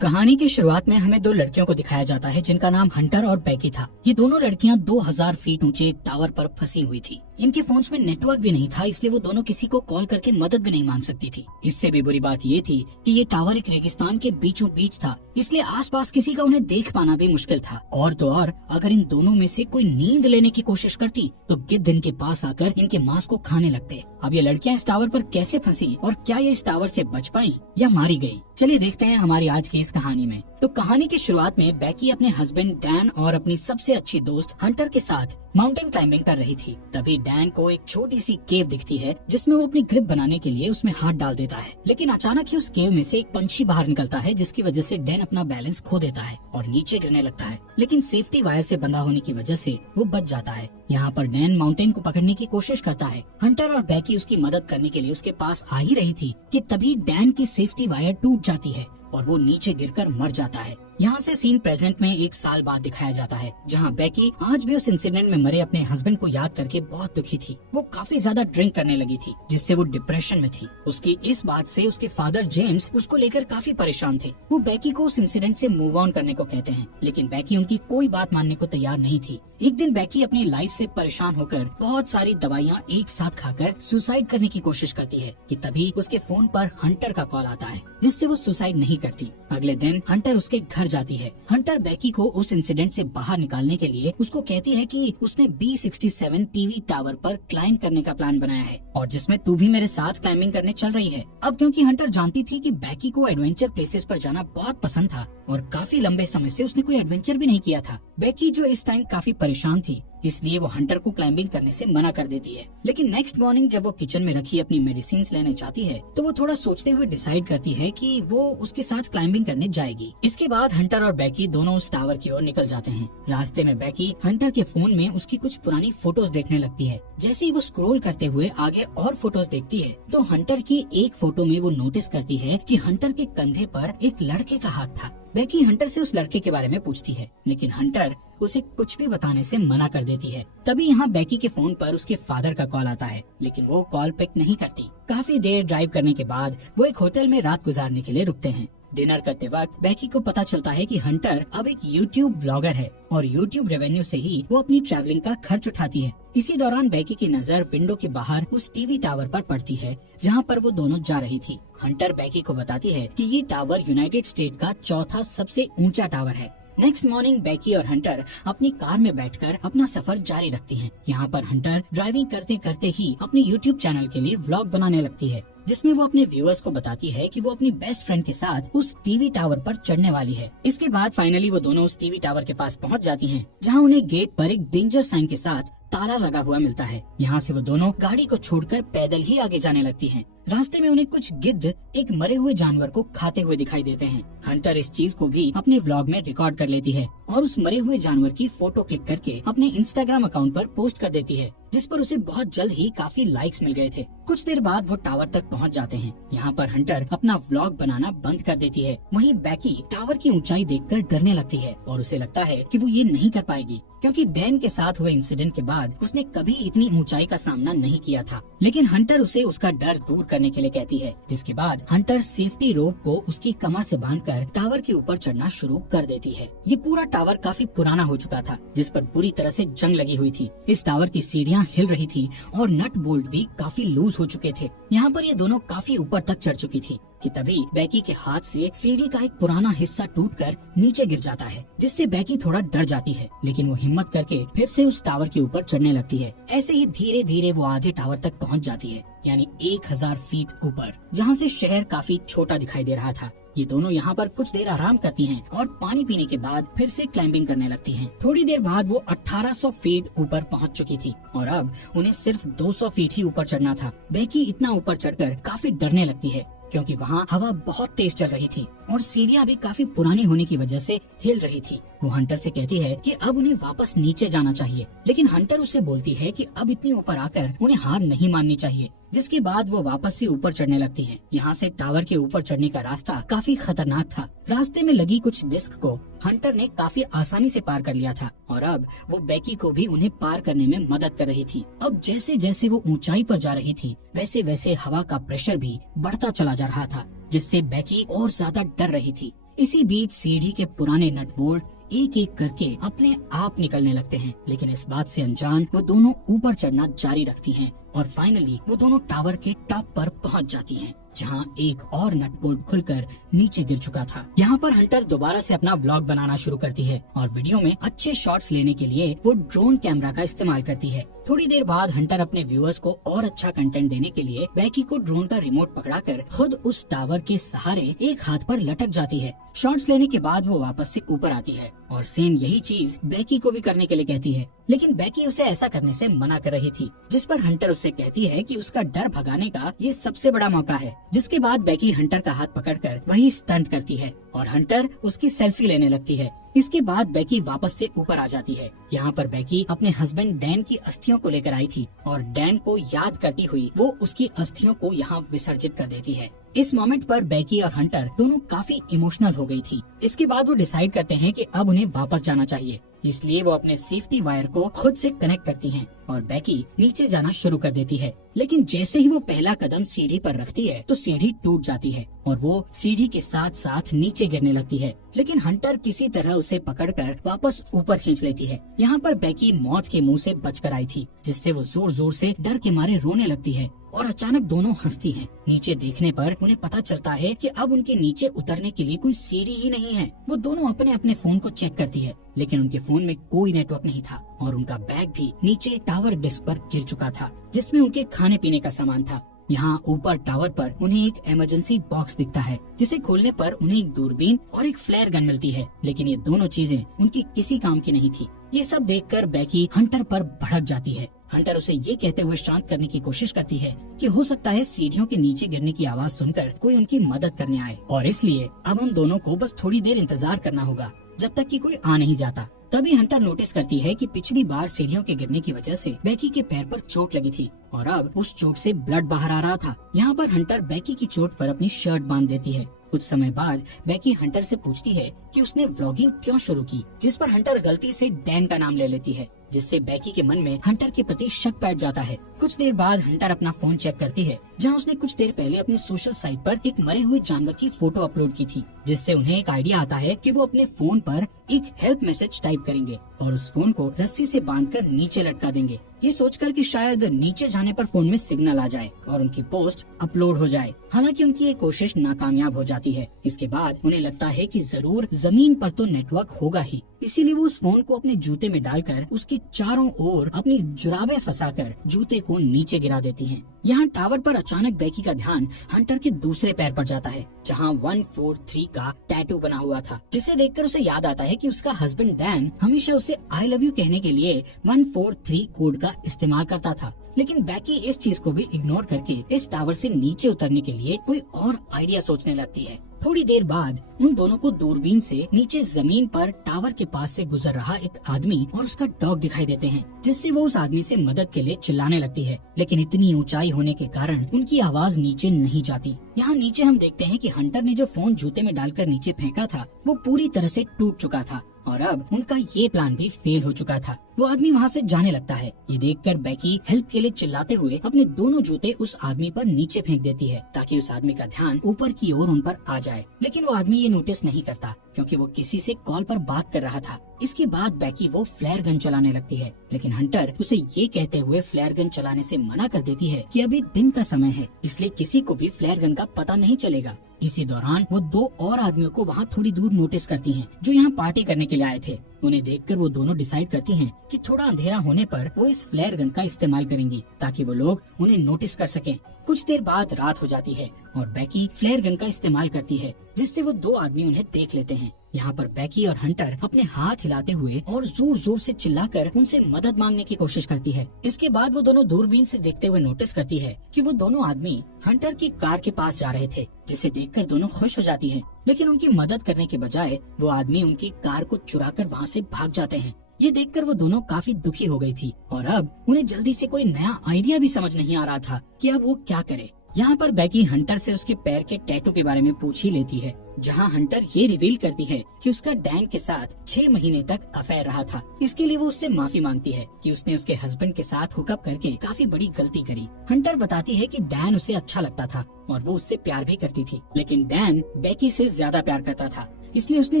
कहानी की शुरुआत में हमें दो लड़कियों को दिखाया जाता है जिनका नाम हंटर और बैकी था। ये दोनों लड़कियां 2000 फीट ऊंचे एक टावर पर फंसी हुई थी। इनके फोन्स में नेटवर्क भी नहीं था, इसलिए वो दोनों किसी को कॉल करके मदद भी नहीं मांग सकती थी। इससे भी बुरी बात ये थी कि ये टावर एक रेगिस्तान के बीचों बीच था, इसलिए आसपास किसी का उन्हें देख पाना भी मुश्किल था। और तो और अगर इन दोनों में से कोई नींद लेने की कोशिश करती तो गिद्ध इनके पास आकर इनके मांस को खाने लगते। अब ये लड़कियां इस टावर पर कैसे फंसी और क्या ये इस टावर से बच पाई या मारी गई, चलिए देखते हैं हमारी आज की इस कहानी में। तो कहानी की शुरुआत में बैकी अपने हस्बैंड डैन और अपनी सबसे अच्छी दोस्त हंटर के साथ माउंटेन क्लाइंबिंग कर रही थी। तभी डैन को एक छोटी सी केव दिखती है जिसमें वो अपनी ग्रिप बनाने के लिए उसमें हाथ डाल देता है। लेकिन अचानक ही उस केव में से एक पंछी बाहर निकलता है, जिसकी वजह से डैन अपना बैलेंस खो देता है और नीचे गिरने लगता है। लेकिन सेफ्टी वायर से बंधा होने की वजह से वो बच जाता है। यहाँ पर डैन माउंटेन को पकड़ने की कोशिश करता है। हंटर और बैकी उसकी मदद करने के लिए उसके पास आ ही रही थी कि तभी डैन की सेफ्टी वायर टूट जाती है और वो नीचे गिरकर मर जाता है। यहाँ से सीन प्रेजेंट में 1 साल बाद दिखाया जाता है, जहाँ बैकी आज भी उस इंसिडेंट में मरे अपने हस्बैंड को याद करके बहुत दुखी थी। वो काफी ज्यादा ड्रिंक करने लगी थी, जिससे वो डिप्रेशन में थी। उसकी इस बात से उसके फादर जेम्स उसको लेकर काफी परेशान थे। वो बैकी को उस इंसिडेंट से मूव ऑन करने को कहते हैं, लेकिन बैकी उनकी कोई बात मानने को तैयार नहीं थी। एक दिन बैकी अपनी लाइफ से परेशान होकर बहुत सारी दवाइयाँ एक साथ खाकर सुसाइड करने की कोशिश करती है कि तभी उसके फोन पर हंटर का कॉल आता है, जिससे वो सुसाइड नहीं करती। अगले दिन हंटर उसके घर जाती है। हंटर बैकी को उस इंसिडेंट से बाहर निकालने के लिए उसको कहती है कि उसने B67 टीवी टावर पर क्लाइंब करने का प्लान बनाया है और जिसमें तू भी मेरे साथ क्लाइंबिंग करने चल रही है। अब क्योंकि हंटर जानती थी कि बैकी को एडवेंचर प्लेसेस पर जाना बहुत पसंद था और काफी लंबे समय से उसने कोई एडवेंचर भी नहीं किया था, बैकी जो इस टाइम काफी परेशान थी, इसलिए वो हंटर को क्लाइंबिंग करने से मना कर देती है। लेकिन नेक्स्ट मॉर्निंग जब वो किचन में रखी अपनी मेडिसिन लेने जाती है तो वो थोड़ा सोचते हुए डिसाइड करती है कि वो उसके साथ क्लाइंबिंग करने जाएगी। इसके बाद हंटर और बैकी दोनों उस टावर की ओर निकल जाते हैं। रास्ते में बैकी हंटर के फोन में उसकी कुछ पुरानी फोटोज देखने लगती है। जैसे ही वो स्क्रॉल करते हुए आगे और फोटोज देखती है तो हंटर की एक फोटो में वो नोटिस करती है कि हंटर के कंधे पर एक लड़के का हाथ था। बैकी हंटर से उस लड़के के बारे में पूछती है, लेकिन हंटर उसे कुछ भी बताने से मना कर देती है। तभी यहाँ बैकी के फोन पर उसके फादर का कॉल आता है, लेकिन वो कॉल पिक नहीं करती। काफी देर ड्राइव करने के बाद वो एक होटल में रात गुजारने के लिए रुकते हैं। डिनर करते वक्त बैकी को पता चलता है कि हंटर अब एक यूट्यूब ब्लॉगर है और यूट्यूब रेवेन्यू से ही वो अपनी ट्रैवलिंग का खर्च उठाती है। इसी दौरान बैकी की नजर विंडो के बाहर उस टीवी टावर पर पड़ती है जहाँ पर वो दोनों जा रही थी। हंटर बैकी को बताती है कि ये टावर यूनाइटेड स्टेट का चौथा सबसे ऊंचा टावर है। नेक्स्ट मॉर्निंग बैकी और हंटर अपनी कार में बैठकर अपना सफर जारी रखती हैं। यहाँ पर हंटर ड्राइविंग करते करते ही अपने यूट्यूब चैनल के लिए व्लॉग बनाने लगती है, जिसमें वो अपने व्यूअर्स को बताती है कि वो अपनी बेस्ट फ्रेंड के साथ उस टीवी टावर पर चढ़ने वाली है। इसके बाद फाइनली वो दोनों उस टीवी टावर के पास पहुंच जाती हैं, जहां उन्हें गेट पर एक डेंजर साइन के साथ ताला लगा हुआ मिलता है। यहाँ से वो दोनों गाड़ी को छोड़कर पैदल ही आगे जाने लगती हैं। रास्ते में उन्हें कुछ गिद्ध एक मरे हुए जानवर को खाते हुए दिखाई देते हैं। हंटर इस चीज को भी अपने व्लॉग में रिकॉर्ड कर लेती है और उस मरे हुए जानवर की फोटो क्लिक करके अपने इंस्टाग्राम अकाउंट पर पोस्ट कर देती है, जिस पर उसे बहुत जल्द ही काफी लाइक्स मिल गए थे। कुछ देर बाद वो टावर तक पहुंच जाते हैं। यहाँ पर हंटर अपना व्लॉग बनाना बंद कर देती है। वहीं बैकी टावर की ऊंचाई देखकर डरने लगती है और उसे लगता है कि वो ये नहीं कर पाएगी, क्योंकि डैन के साथ हुए इंसिडेंट के बाद उसने कभी इतनी ऊंचाई का सामना नहीं किया था। लेकिन हंटर उसे उसका डर दूर करने के लिए कहती है, जिसके बाद हंटर सेफ्टी रोप को उसकी कमर से बांधकर टावर के ऊपर चढ़ना शुरू कर देती है। ये पूरा टावर काफी पुराना हो चुका था, जिस पर बुरी तरह से जंग लगी हुई थी। इस टावर की सीढ़ियाँ हिल रही थी और नट बोल्ट भी काफी लूज हो चुके थे। यहाँ पर ये दोनों काफी ऊपर तक चढ़ चुकी थी कि तभी बैकी के हाथ से सीढ़ी का एक पुराना हिस्सा टूटकर नीचे गिर जाता है, जिससे बैकी थोड़ा डर जाती है, लेकिन वो हिम्मत करके फिर से उस टावर के ऊपर चढ़ने लगती है। ऐसे ही धीरे धीरे वो आधे टावर तक पहुंच जाती है, यानी 1000 फीट ऊपर, जहां से शहर काफी छोटा दिखाई दे रहा था। ये दोनों यहाँ पर कुछ देर आराम करती हैं और पानी पीने के बाद फिर से क्लाइंबिंग करने लगती हैं। थोड़ी देर बाद वो 1800 फीट ऊपर पहुँच चुकी थी और अब उन्हें सिर्फ 200 फीट ही ऊपर चढ़ना था। बैकी इतना ऊपर चढ़कर काफी डरने लगती है, क्योंकि वहाँ हवा बहुत तेज चल रही थी और सीढ़ियाँ भी काफी पुरानी होने की वजह से हिल रही थी। वो हंटर से कहती है कि अब उन्हें वापस नीचे जाना चाहिए, लेकिन हंटर उसे बोलती है कि अब इतनी ऊपर आकर उन्हें हार नहीं माननी चाहिए। जिसके बाद वो वापस से ऊपर चढ़ने लगती हैं। यहाँ से टावर के ऊपर चढ़ने का रास्ता काफी खतरनाक था। रास्ते में लगी कुछ डिस्क को हंटर ने काफी आसानी से पार कर लिया था और अब वो बैकी को भी उन्हें पार करने में मदद कर रही थी। अब जैसे जैसे वो ऊंचाई पर जा रही थी वैसे वैसे हवा का प्रेशर भी बढ़ता चला जा रहा था, जिससे बैकी और ज्यादा डर रही थी। इसी बीच सीढ़ी के पुराने नट बोल्ट एक एक करके अपने आप निकलने लगते हैं, लेकिन इस बात से अनजान वो दोनों ऊपर चढ़ना जारी रखती हैं और फाइनली वो दोनों टावर के टॉप पर पहुंच जाती हैं, जहां एक और नट बोल्ट खुलकर नीचे गिर चुका था। यहाँ पर हंटर दोबारा से अपना व्लॉग बनाना शुरू करती है और वीडियो में अच्छे शॉट्स लेने के लिए वो ड्रोन कैमरा का इस्तेमाल करती है। थोड़ी देर बाद हंटर अपने व्यूअर्स को और अच्छा कंटेंट देने के लिए बैकी को ड्रोन का रिमोट पकड़ाकर खुद उस टावर के सहारे एक हाथ पर लटक जाती है। शॉट्स लेने के बाद वो वापस से ऊपर आती है और सेम यही चीज बैकी को भी करने के लिए कहती है, लेकिन बैकी उसे ऐसा करने से मना कर रही थी, जिस पर हंटर उससे कहती है कि उसका डर भगाने का ये सबसे बड़ा मौका है। जिसके बाद बैकी हंटर का हाथ पकड़कर वही स्टंट करती है और हंटर उसकी सेल्फी लेने लगती है। इसके बाद बैकी वापस से ऊपर आ जाती है। यहाँ पर बैकी अपने हस्बैंड डैन की अस्थियों को लेकर आई थी और डैन को याद करती हुई वो उसकी अस्थियों को यहाँ विसर्जित कर देती है। इस मोमेंट पर बैकी और हंटर दोनों काफी इमोशनल हो गई थी। इसके बाद वो डिसाइड करते हैं कि अब उन्हें वापस जाना चाहिए, इसलिए वो अपने सेफ्टी वायर को खुद से कनेक्ट करती हैं और बैकी नीचे जाना शुरू कर देती है। लेकिन जैसे ही वो पहला कदम सीढ़ी पर रखती है तो सीढ़ी टूट जाती है और वो सीढ़ी के साथ साथ नीचे गिरने लगती है, लेकिन हंटर किसी तरह उसे पकड़कर वापस ऊपर खींच लेती है। यहाँ पर बैकी मौत के मुंह से बचकर आई थी, जिससे वो जोर जोर से डर के मारे रोने लगती है और अचानक दोनों हंसती हैं। नीचे देखने पर उन्हें पता चलता है कि अब उनके नीचे उतरने के लिए कोई सीढ़ी ही नहीं है। वो दोनों अपने अपने फोन को चेक करती है, लेकिन उनके फोन में कोई नेटवर्क नहीं था और उनका बैग भी नीचे टावर डिस्क पर गिर चुका था, जिसमें उनके खाने पीने का सामान था। यहाँ ऊपर टावर पर उन्हें एक इमरजेंसी बॉक्स दिखता है, जिसे खोलने पर उन्हें एक दूरबीन और एक फ्लेयर गन मिलती है, लेकिन ये दोनों चीजें उनकी किसी काम की नहीं थी। ये सब देखकर बैकी हंटर पर भड़क जाती है। हंटर उसे ये कहते हुए शांत करने की कोशिश करती है कि हो सकता है सीढ़ियों के नीचे गिरने की आवाज सुनकर कोई उनकी मदद करने आए और इसलिए अब हम दोनों को बस थोड़ी देर इंतजार करना होगा जब तक कि कोई आ नहीं जाता। तभी हंटर नोटिस करती है कि पिछली बार सीढ़ियों के गिरने की वजह से बैकी के पैर पर चोट लगी थी और अब उस चोट से ब्लड बाहर आ रहा था। यहाँ पर हंटर बैकी की चोट पर अपनी शर्ट बांध देती है। कुछ समय बाद बैकी हंटर से पूछती है कि उसने व्लॉगिंग क्यों शुरू की, जिस पर हंटर गलती से डैन का नाम ले लेती है, जिससे बैकी के मन में हंटर के प्रति शक बैठ जाता है। कुछ देर बाद हंटर अपना फोन चेक करती है, जहां उसने कुछ देर पहले अपनी सोशल साइट पर एक मरे हुए जानवर की फोटो अपलोड की थी, जिससे उन्हें एक आइडिया आता है कि वो अपने फोन पर एक हेल्प मैसेज टाइप करेंगे और उस फोन को रस्सी से बांधकर नीचे लटका देंगे, ये सोचकर कि शायद नीचे जाने पर फोन में सिग्नल आ जाए और उनकी पोस्ट अपलोड हो जाए। हालांकि उनकी ये कोशिश नाकामयाब हो जाती है। इसके बाद उन्हें लगता है कि जरूर जमीन पर तो नेटवर्क होगा ही, इसीलिए वो उस फोन को अपने जूते में डालकर उसके चारों ओर अपनी जुराबें फंसाकर जूते को नीचे गिरा देती हैं। यहाँ टावर पर अचानक बैकी का ध्यान हंटर के दूसरे पैर पर जाता है, जहाँ 143 का टैटू बना हुआ था, जिसे देखकर उसे याद आता है कि उसका हस्बैंड डैन हमेशा उसे आई लव यू कहने के लिए 143 कोड का इस्तेमाल करता था। लेकिन बैकी इस चीज को भी इग्नोर करके इस टावर से नीचे उतरने के लिए कोई और आइडिया सोचने लगती है। थोड़ी देर बाद उन दोनों को दूरबीन से नीचे जमीन पर टावर के पास से गुजर रहा एक आदमी और उसका डॉग दिखाई देते हैं, जिससे वो उस आदमी से मदद के लिए चिल्लाने लगती है, लेकिन इतनी ऊंचाई होने के कारण उनकी आवाज नीचे नहीं जाती। यहाँ नीचे हम देखते हैं कि हंटर ने जो फोन जूते में डालकर नीचे फेंका था वो पूरी तरह से टूट चुका था और अब उनका ये प्लान भी फेल हो चुका था। वो आदमी वहाँ से जाने लगता है। ये देखकर बैकी हेल्प के लिए चिल्लाते हुए अपने दोनों जूते उस आदमी पर नीचे फेंक देती है, ताकि उस आदमी का ध्यान ऊपर की ओर उन पर आ जाए। लेकिन वो आदमी ये नोटिस नहीं करता, क्योंकि वो किसी से कॉल पर बात कर रहा था। इसके बाद बैकी वो फ्लेयर गन चलाने लगती है, लेकिन हंटर उसे ये कहते हुए फ्लेयर गन चलाने से मना कर देती है कि अभी दिन का समय है, इसलिए किसी को भी फ्लेयर गन का पता नहीं चलेगा। इसी दौरान वो दो और आदमियों को वहाँ थोड़ी दूर नोटिस करती हैं, जो यहाँ पार्टी करने के लिए आए थे। उन्हें देखकर वो दोनों डिसाइड करती हैं कि थोड़ा अंधेरा होने पर वो इस फ्लेयर गन का इस्तेमाल करेंगी, ताकि वो लोग उन्हें नोटिस कर सकें। कुछ देर बाद रात हो जाती है और बैकी फ्लेयर गन का इस्तेमाल करती है, जिससे वो दो आदमी उन्हें देख लेते हैं। यहाँ पर बैकी और हंटर अपने हाथ हिलाते हुए और जोर जोर से चिल्लाकर उनसे मदद मांगने की कोशिश करती है। इसके बाद वो दोनों दूरबीन से देखते हुए नोटिस करती है कि वो दोनों आदमी हंटर की कार के पास जा रहे थे, जिसे देखकर दोनों खुश हो जाती हैं। लेकिन उनकी मदद करने के बजाय वो आदमी उनकी कार को चुराकर वहाँ से भाग जाते हैं। ये देखकर वो दोनों काफी दुखी हो गई थी और अब उन्हें जल्दी से कोई नया आइडिया भी समझ नहीं आ रहा था कि अब वो क्या करे। यहाँ पर बैकी हंटर से उसके पैर के टैटू के बारे में पूछ ही लेती है, जहाँ हंटर ये रिवील करती है कि उसका डैन के साथ 6 महीने तक अफेयर रहा था। इसके लिए वो उससे माफी मांगती है कि उसने उसके हस्बैंड के साथ हुकअप करके काफी बड़ी गलती करी। हंटर बताती है कि डैन उसे अच्छा लगता था और वो उससे प्यार भी करती थी, लेकिन डैन बैकी से ज्यादा प्यार करता था। इसलिए उसने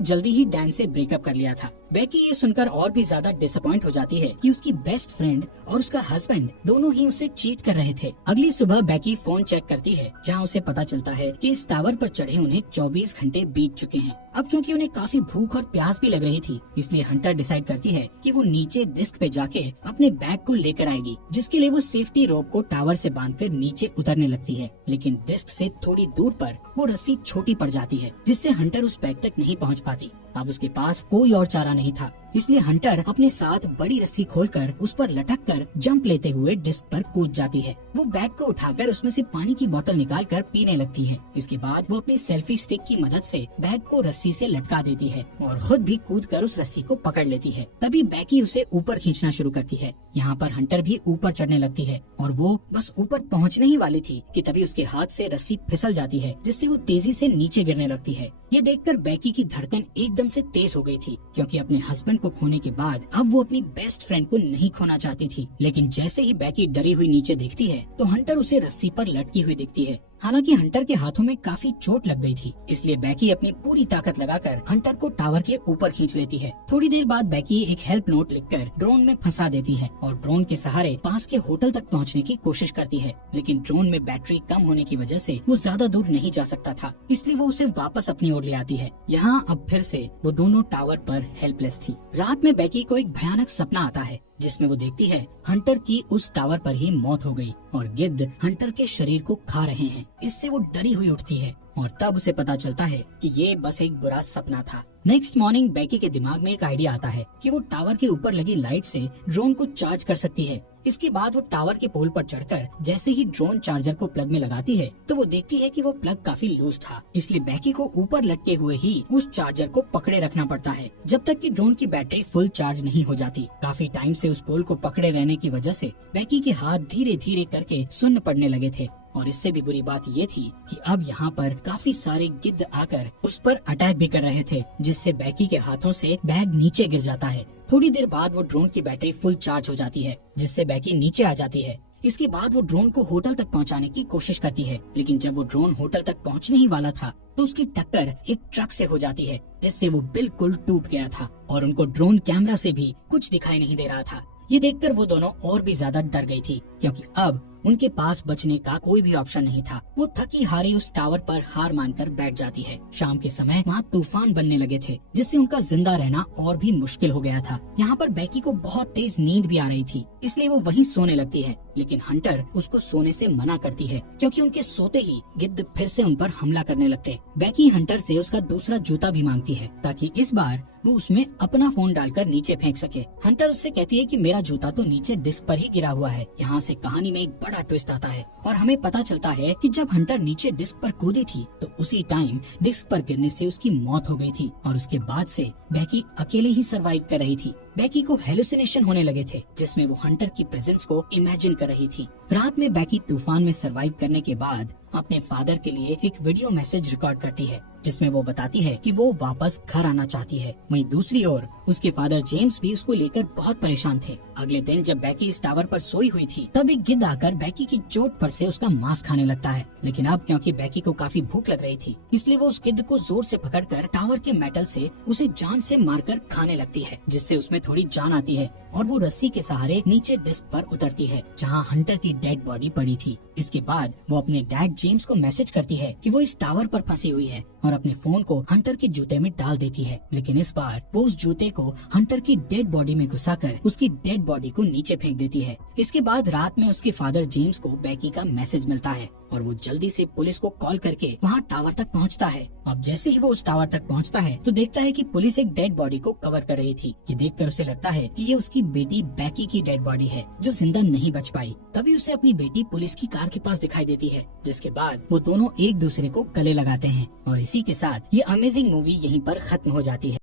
जल्दी ही डैन से ब्रेकअप कर लिया था। बेकी ये सुनकर और भी ज्यादा डिसअपॉइंट हो जाती है कि उसकी बेस्ट फ्रेंड और उसका हस्बैंड दोनों ही उसे चीट कर रहे थे। अगली सुबह बेकी फोन चेक करती है, जहाँ उसे पता चलता है कि इस टावर पर चढ़े उन्हें 24 घंटे बीत चुके हैं। अब क्योंकि उन्हें काफी भूख और प्यास भी लग रही थी, इसलिए हंटर डिसाइड करती है कि वो नीचे डिस्क पे जाके अपने बैग को लेकर आएगी, जिसके लिए वो सेफ्टी रोप को टावर से बांधकर नीचे उतरने लगती है। लेकिन डिस्क से थोड़ी दूर पर वो रस्सी छोटी पड़ जाती है, जिससे हंटर उस बैग तक नहीं पहुंच पाती। अब उसके पास कोई और चारा नहीं था, इसलिए हंटर अपने साथ बड़ी रस्सी खोलकर उस पर लटककर जंप लेते हुए डिस्क पर कूद जाती है। वो बैग को उठाकर उसमें से पानी की बोतल निकालकर पीने लगती है। इसके बाद वो अपनी सेल्फी स्टिक की मदद से बैग को रस्सी से लटका देती है और खुद भी कूदकर उस रस्सी को पकड़ लेती है। तभी बेकी उसे ऊपर खींचना शुरू करती है। यहाँ पर हंटर भी ऊपर चढ़ने लगती है और वो बस ऊपर पहुँचने ही वाली थी कि तभी उसके हाथ से रस्सी फिसल जाती है, जिससे वो तेजी से नीचे गिरने लगती है। ये देखकर बेकी की धड़कन एकदम से तेज हो गई थी, क्योंकि अपने हस्बैंड को खोने के बाद अब वो अपनी बेस्ट फ्रेंड को नहीं खोना चाहती थी। लेकिन जैसे ही बेकी डरी हुई नीचे देखती है तो हंटर उसे रस्सी पर लटकी हुई दिखती है। हालांकि हंटर के हाथों में काफी चोट लग गई थी, इसलिए बेकी अपनी पूरी ताकत लगाकर हंटर को टावर के ऊपर खींच लेती है। थोड़ी देर बाद बेकी एक हेल्प नोट लिखकर ड्रोन में फंसा देती है और ड्रोन के सहारे पास के होटल तक पहुंचने की कोशिश करती है। लेकिन ड्रोन में बैटरी कम होने की वजह से वो ज्यादा दूर नहीं जा सकता था, इसलिए वो उसे वापस अपनी ओर ले आती है। यहाँ अब फिर से वो दोनों टावर पर हेल्पलेस थी। रात में बेकी को एक भयानक सपना आता है, जिसमें वो देखती है हंटर की उस टावर पर ही मौत हो गई और गिद्ध हंटर के शरीर को खा रहे हैं। इससे वो डरी हुई उठती है और तब उसे पता चलता है कि ये बस एक बुरा सपना था। नेक्स्ट मॉर्निंग बेकी के दिमाग में एक आइडिया आता है कि वो टावर के ऊपर लगी लाइट से ड्रोन को चार्ज कर सकती है। इसके बाद वो टावर के पोल पर चढ़कर जैसे ही ड्रोन चार्जर को प्लग में लगाती है तो वो देखती है कि वो प्लग काफी लूज था, इसलिए बेकी को ऊपर लटके हुए ही उस चार्जर को पकड़े रखना पड़ता है जब तक कि ड्रोन की बैटरी फुल चार्ज नहीं हो जाती। काफी टाइम से उस पोल को पकड़े रहने की वजह से बेकी के हाथ धीरे धीरे करके सुन्न पड़ने लगे थे और इससे भी बुरी बात ये थी कि अब यहाँ पर काफी सारे गिद्ध आकर उस पर अटैक भी कर रहे थे, जिससे बेकी के हाथों से बैग नीचे गिर जाता है। थोड़ी देर बाद वो ड्रोन की बैटरी फुल चार्ज हो जाती है, जिससे बेकी नीचे आ जाती है। इसके बाद वो ड्रोन को होटल तक पहुंचाने की कोशिश करती है, लेकिन जब वो ड्रोन होटल तक पहुंचने ही वाला था तो उसकी टक्कर एक ट्रक से हो जाती है, जिससे वो बिल्कुल टूट गया था और उनको ड्रोन कैमरा से भी कुछ दिखाई नहीं दे रहा था। ये देखकर वो दोनों और भी ज्यादा डर गई थी, क्योंकि अब उनके पास बचने का कोई भी ऑप्शन नहीं था। वो थकी हारी उस टावर पर हार मानकर बैठ जाती है। शाम के समय वहाँ तूफान बनने लगे थे, जिससे उनका जिंदा रहना और भी मुश्किल हो गया था। यहाँ पर बेकी को बहुत तेज नींद भी आ रही थी, इसलिए वो वहीं सोने लगती है, लेकिन हंटर उसको सोने से मना करती है, क्योंकि उनके सोते ही गिद्ध फिर से उन पर हमला करने लगते। बेकी हंटर से उसका दूसरा जूता भी मांगती है, ताकि इस बार वो उसमें अपना फोन डालकर नीचे फेंक सके। हंटर उससे कहती है कि मेरा जूता तो नीचे डिस्क पर ही गिरा हुआ है। यहाँ से कहानी में एक बड़ा ट्विस्ट आता है और हमें पता चलता है कि जब हंटर नीचे डिस्क पर कूदी थी तो उसी टाइम डिस्क पर गिरने से उसकी मौत हो गई थी और उसके बाद से बेकी अकेले ही सरवाइव कर रही थी। बेकी को हेलुसिनेशन होने लगे थे, जिसमें वो हंटर की प्रेजेंस को इमेजिन कर रही थी। रात में बेकी तूफान में सरवाइव करने के बाद अपने फादर के लिए एक वीडियो मैसेज रिकॉर्ड करती है, जिसमें वो बताती है कि वो वापस घर आना चाहती है। वहीं दूसरी ओर उसके फादर जेम्स भी उसको लेकर बहुत परेशान थे। अगले दिन जब बेकी इस टावर पर सोई हुई थी तब एक गिद्ध आकर बेकी की चोट पर से उसका मांस खाने लगता है, लेकिन अब क्योंकि बेकी को काफी भूख लग रही थी इसलिए वो उस गिद्ध को जोर से पकड़कर टावर के मेटल से उसे जान से मारकर खाने लगती है, जिससे उसमें थोड़ी जान आती है और वो रस्सी के सहारे नीचे डिस्क पर उतरती है, जहाँ हंटर की डेड बॉडी पड़ी थी। इसके बाद वो अपने डैड जेम्स को मैसेज करती है कि वो इस टावर पर फंसी हुई है और अपने फोन को हंटर के जूते में डाल देती है, लेकिन इस बार वो उस जूते को हंटर की डेड बॉडी में घुसाकर उसकी डेड बॉडी को नीचे फेंक देती है। इसके बाद रात में उसके फादर जेम्स को बेकी का मैसेज मिलता है और वो जल्दी से पुलिस को कॉल करके वहाँ टावर तक पहुँचता है। अब जैसे ही वो उस टावर तक पहुँचता है तो देखता है कि पुलिस एक डेड बॉडी को कवर कर रही थी। ये देखकर उसे लगता है कि ये उसकी बेटी बेकी की डेड बॉडी है जो जिंदा नहीं बच पाई। तभी उसे अपनी बेटी पुलिस की कार के पास दिखाई देती है, जिसके बाद वो दोनों एक दूसरे को गले लगाते हैं और इसी के साथ ये अमेजिंग मूवी यहीं पर खत्म हो जाती है।